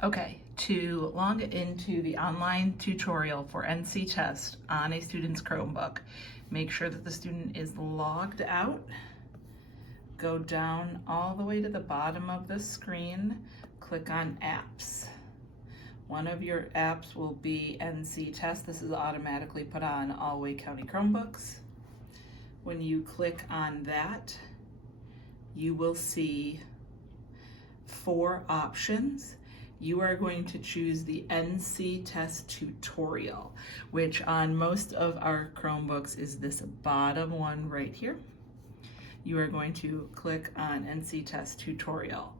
Okay, to log into the online tutorial for NC Test on a student's Chromebook, make sure that the student is logged out. Go down all the way to the bottom of the screen, click on Apps. One of your apps will be NC Test. This is automatically put on all Wake County Chromebooks. When you click on that, you will see 4 options. You are going to choose the NC Test tutorial, which on most of our Chromebooks is this bottom one right here. You are going to click on NC Test tutorial.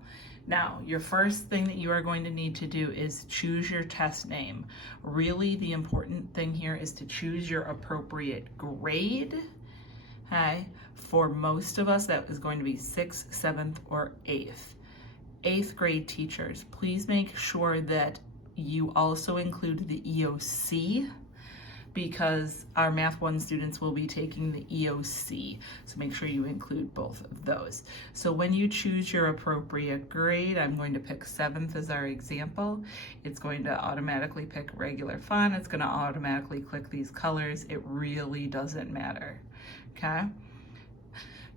Now, your first thing that you are going to need to do is choose your test name. Really, the important thing here is to choose your appropriate grade. Okay? For most of us, that is going to be 6th, 7th, or 8th. 8th grade teachers, please make sure that you also include the EOC, because our Math 1 students will be taking the EOC. So make sure you include both of those. So when you choose your appropriate grade, I'm going to pick 7th as our example. It's going to automatically pick regular font. It's going to automatically click these colors. It really doesn't matter, okay?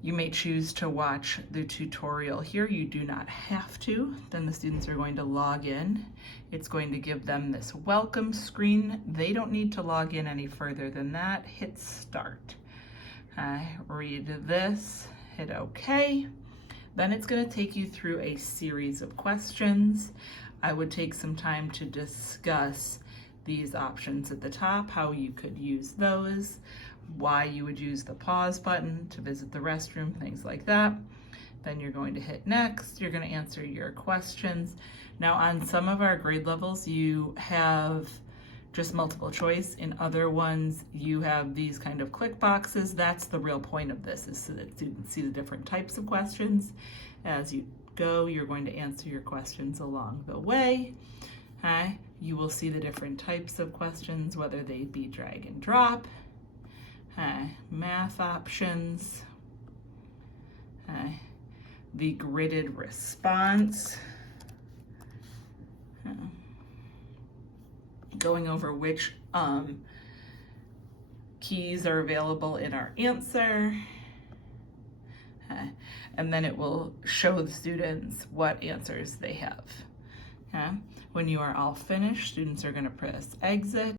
You may choose to watch the tutorial here. You do not have to. Then the students are going to log in. It's going to give them this welcome screen. They don't need to log in any further than that. Hit start. Read this, hit OK. Then it's going to take you through a series of questions. I would take some time to discuss these options at the top, how you could use those, why you would use the pause button to visit the restroom, things like that. Then you're going to hit next. You're going to answer your questions. Now, on some of our grade levels, you have just multiple choice. In other ones, you have these kind of click boxes. That's the real point of this, is so that students see the different types of questions. As you go, you're going to answer your questions along the way. Okay? You will see the different types of questions, whether they be drag and drop, math options, the gridded response, going over which keys are available in our answer, and then it will show the students what answers they have. When you are all finished, students are going to press exit.